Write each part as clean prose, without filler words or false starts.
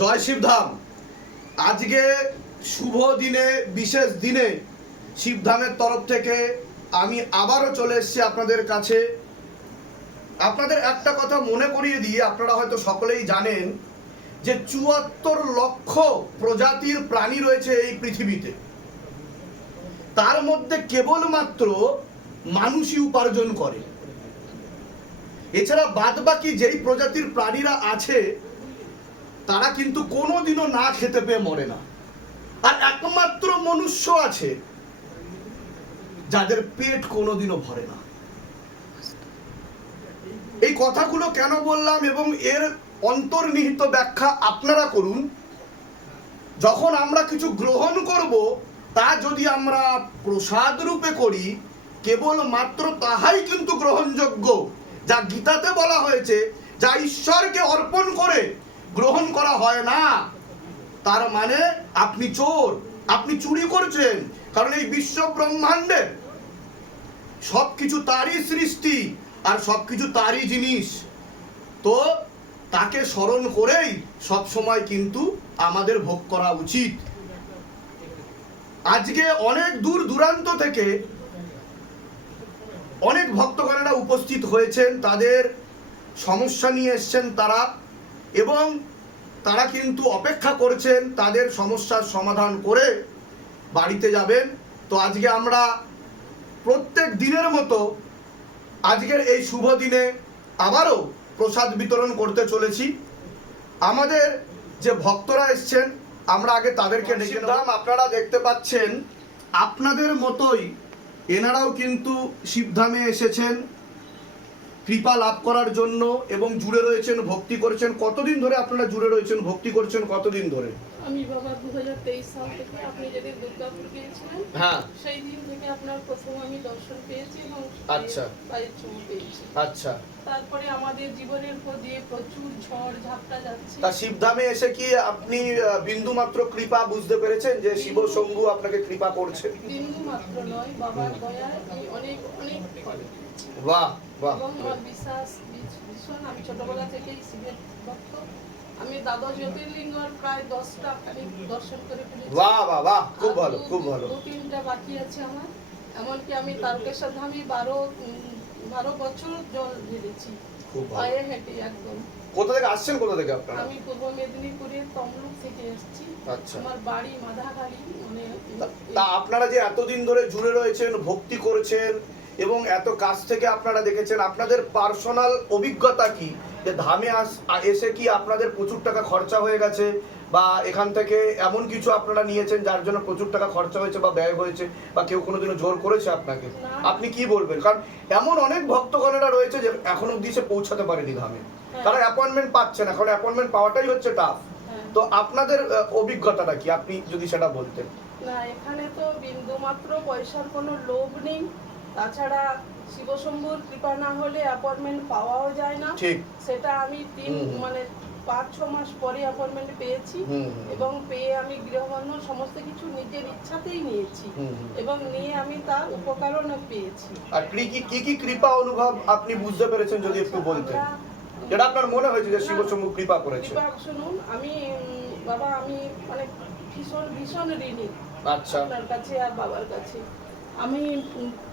জয় শিবধাম। আজকে শুভ দিনে, বিশেষ দিনে শিবধামের তরফ থেকে আমি আবারও চলে এসেছি আপনাদের কাছে। আপনাদের একটা কথা মনে করিয়ে দিয়ে, আপনারা হয়তো সকলেই জানেন যে ৭৪ লক্ষ প্রজাতির প্রাণী রয়েছে এই পৃথিবীতে। তার মধ্যে কেবলমাত্র মানুষই উপার্জন করে, এছাড়া বাদবাকি যেই প্রজাতির প্রাণীরা আছে তারা কিন্তু কোনোদিনও না খেতে পেয়ে মরে না। আর একমাত্র মনুষ্য আছে যাদের পেট কোনোদিনও ভরে না। এই কথাগুলো কেন বললাম এবং এর অন্তর্নিহিত ব্যাখ্যা আপনারা করুন। যখন আমরা কিছু গ্রহণ করব, তা যদি আমরা প্রসাদ রূপে করি, কেবলমাত্র তাহাই কিন্তু গ্রহণযোগ্য। যা গীতাতে বলা হয়েছে, যা ঈশ্বরকে অর্পণ করে গ্রহণ করা হয় না, তার মানে আপনি চোর, আপনি চুরি করছেন। কারণ এই বিশ্ব ব্রহ্মাণ্ডে সবকিছু তারই সৃষ্টি আর সবকিছু তারই জিনিস। তো তাকে স্মরণ করেই সব সময় কিন্তু আমাদের ভোগ করা উচিত। আজকে অনেক দূর দূরান্ত থেকে অনেক ভক্তগণেরা উপস্থিত হয়েছেন, তাদের সমস্যা নিয়ে এসছেন তারা, এবং তারা কিন্তু অপেক্ষা করছেন তাদের সমস্যার সমাধান করে বাড়িতে যাবেন। তো আজকে আমরা প্রত্যেক দিনের মতো আজকের এই শুভ দিনে আবারও প্রসাদ বিতরণ করতে চলেছি। আমাদের যে ভক্তরা এসছেন, আমরা আগে তাদেরকে ডেকে নিলাম। আপনারা দেখতে পাচ্ছেন আপনাদের মতোই এনারাও কিন্তু শিবধামে এসেছেন কৃপা লাভ করার জন্য এবং জুড়ে রয়েছেন, ভক্তি করছেন। কতদিন ধরে আপনারা জুড়ে রয়েছেন, ভক্তি করছেন কতদিন ধরে? আমি বাবা 2023 সাল থেকে আপনি যেদিন দুর্গাপুর গিয়েছিলেন, হ্যাঁ, সেই দিন থেকে আপনার প্রথম আমি দর্শন পেয়েছি এবং আচ্ছা পায়ের চুমু পেয়েছি। আচ্ছা, তারপরে আমাদের জীবনের উপর দিয়ে প্রচুর ঝড় ঝাপটা যাচ্ছে। তা শিবধামে এসে কি আপনি বিন্দু মাত্র কৃপা বুঝতে পেরেছেন যে শিব শম্ভু আপনাকে কৃপা করছে? বিন্দু মাত্র নয়, বাবার দয়ায় এই অনেক অনেক ফল। বাহ বাহ। এবং আমার বিশ্বাস ভীষণ, আমি ছোটবেলা থেকেই শিবের ভক্ত। আমি দ্বাদশ জ্যোতির্লিঙ্গর প্রায় 10টা আমি দর্শন করে ফেলেছি। বাহ বাহ বাহ, খুব ভালো খুব ভালো। 2-3টা বাকি আছে আমার। এমনকি আমি তারকেশ্বর ধামে 12 বছর জল ঢেলেছি পায়ে হেঁটে একদম। কোথা থেকে আসছেন, কোথা থেকে আপনারা? আমি পূর্ব মেদিনীপুরের তমলুক থেকে এসেছি। আচ্ছা, আমার বাড়ি মাধাখালী। মানে তা আপনারা যে এতদিন ধরে জুড়ে রয়েছেন, ভক্তি করেছেন এবং এত কাছ থেকে আপনারা দেখেছেন, আপনাদের পার্সোনাল অভিজ্ঞতা কি? যে ধামে এসে কি আপনাদের প্রচুর টাকা খরচা হয়ে গেছে, বা এখান থেকে এমন কিছু আপনারা নিয়েছেন যার জন্য প্রচুর টাকা খরচা হয়েছে বা ব্যয় হয়েছে, বা কেউ কোনোদিনও জোর করেছে আপনাকে? আপনি কি বলবেন? কারণ এমন অনেক ভক্তগণেরা রয়েছে যে এখনো অবধি সে পৌঁছাতে পারেনি ধামে, তারা অ্যাপয়েন্টমেন্ট পাচ্ছে না, কারণ অ্যাপয়েন্টমেন্ট পাওয়াটাই হচ্ছে টাফ। তো আপনাদের অভিজ্ঞতাটা কি, আপনি যদি সেটা বলতেন? না, এখানে তো বিন্দু মাত্র পয়সার কোনো লোভ নেই। তাছাড়া শিবশম্ভুর কৃপা না হলে অ্যাপয়েন্টমেন্ট পাওয়াও যায় না। ঠিক, সেটা আমি 5-6 মাস পরে অ্যাপয়েন্টমেন্ট পেয়েছি, এবং পেয়ে আমি গৃহবন্ধন সমস্ত কিছু নিজের ইচ্ছাতেই নিয়েছি, এবং নিয়ে আমি তার উপকারও পেয়েছি। আর কি কি কৃপা অনুভব আপনি বুঝতে পেরেছেন, যদি একটু বলতেন, যেটা আপনার মনে হয়েছে যে শিব শম্ভু কৃপা করেছে? কৃপা শুনুন, আমি বাবা আমি মানে ভীষণ ভীষণ ঋণী আচ্ছা, আপনার কাছে আর বাবার কাছে। আমি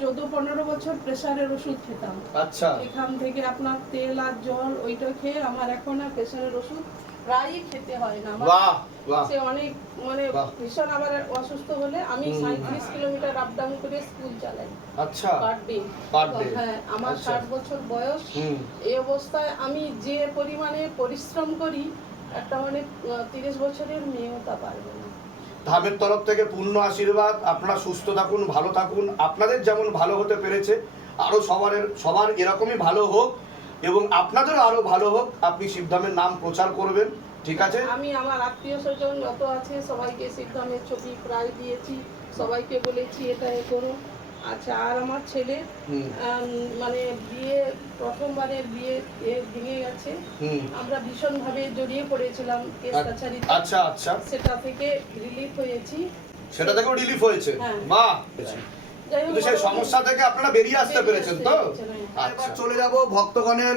14-15 বছর প্রেসারের ওষুধ খেতাম। আচ্ছা, এখান থেকে আপনার তেল আর জল ওইটা খেয়ে আমার এখন আর প্রেসারের ওষুধ প্রায়ই খেতে হয় না। বাহ বাহ। সে অনেক মানে ভীষণ আবার অসুস্থ হলে আমি 37 কিলোমিটার আপ ডাউন করে স্কুল চালাই। আচ্ছা, পার ডে। হ্যাঁ, আমার 60 বছর বয়স। এই অবস্থায় আমি যে পরিমাণে পরিশ্রম করি, একটা মানে 30 বছরের মেয়েও তা পারবে না। ধামের তরফ থেকে পূর্ণ আশীর্বাদ, আপনারা সুস্থ থাকুন, ভালো থাকুন। আপনাদের যেমন ভালো হতে পেরেছে, আরো সবার এরকমই ভালো হোক, এবং আপনাদেরও আরো ভালো হোক। আপনি শিবধামের নাম প্রচার করবেন, ঠিক আছে? আমি আমার আত্মীয় স্বজন যত আছে সবাইকে শিবধামের ছবি প্রায় দিয়েছি, সবাইকে বলেছি এটা এ করো। আচ্ছা, আর আমার ছেলে মানে বিয়ে প্রথমবারের বিয়ে ভেঙে গেছে। আমরা ভীষণ ভাবে জড়িয়ে পড়েছিলাম কেস কাছারিতে। আচ্ছা আচ্ছা, সেটা থেকে রিলিফ হয়েছি। সেটা থেকেও রিলিফ হয়েছে? বাহ। কিন্তু সেই সমস্যা থেকে আপনারা বেরিয়ে আসতে পেরেছেন তো? আচ্ছা, চলে যাব ভক্তগণের